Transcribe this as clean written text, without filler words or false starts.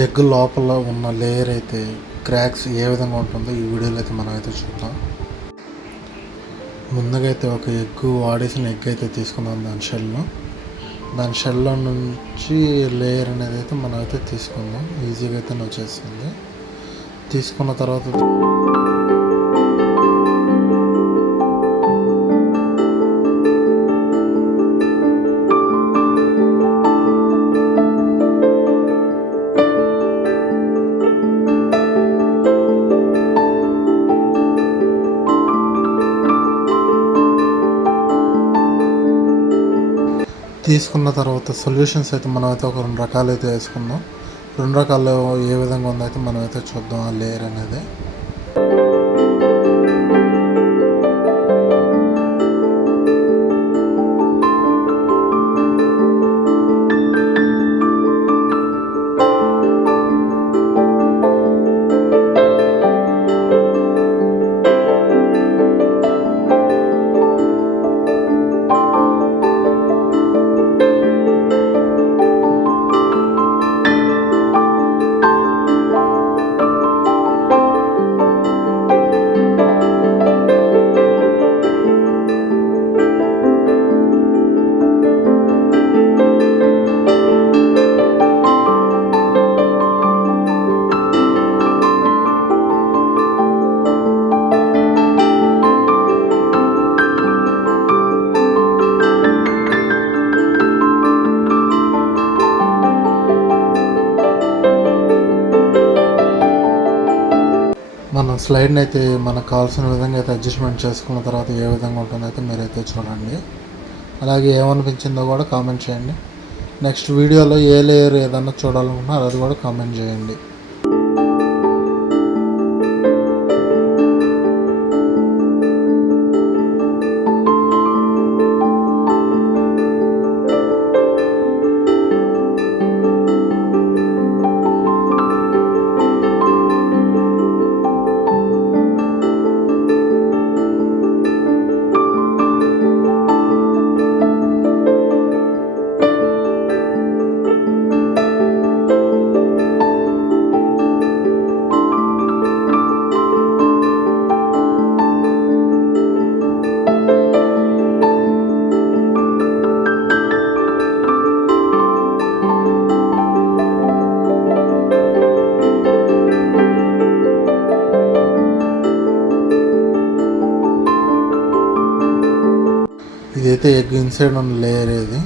ఎగ్ లోపల ఉన్న లేయర్ అయితే క్రాక్స్ ఏ విధంగా ఉంటుందో ఈ వీడియోలో అయితే మనం అయితే చూద్దాం. ముందుగా అయితే ఒక ఎగ్ వాడేసిన ఎగ్ అయితే తీసుకుందాం. దాని షెల్లో నుంచి లేయర్ అనేది అయితే మనం అయితే తీసుకుందాం. ఈజీగా అయితే వచ్చేస్తుంది. తీసుకున్న తర్వాత సొల్యూషన్స్ అయితే మనం అయితే ఒక 2 రకాలు అయితే వేసుకుందాం. 2 రకాలు ఏ విధంగా ఉందో అయితే మనం అయితే చూద్దాం. ఆ లేయర్ అనేది మనం స్లైడ్ని అయితే మనకు కావాల్సిన విధంగా అయితే అడ్జస్ట్మెంట్ చేసుకున్న తర్వాత ఏ విధంగా ఉంటుందో అయితే మీరైతే చూడండి. అలాగే ఏమనిపించిందో కూడా కామెంట్ చేయండి. నెక్స్ట్ వీడియోలో ఏ లేయర్ ఏదన్నా చూడాలనుకున్నా అది కూడా కామెంట్ చేయండి. ఇదైతే ఎగ్ ఇన్సైడ్ ఉన్న లేయర్ ఇది.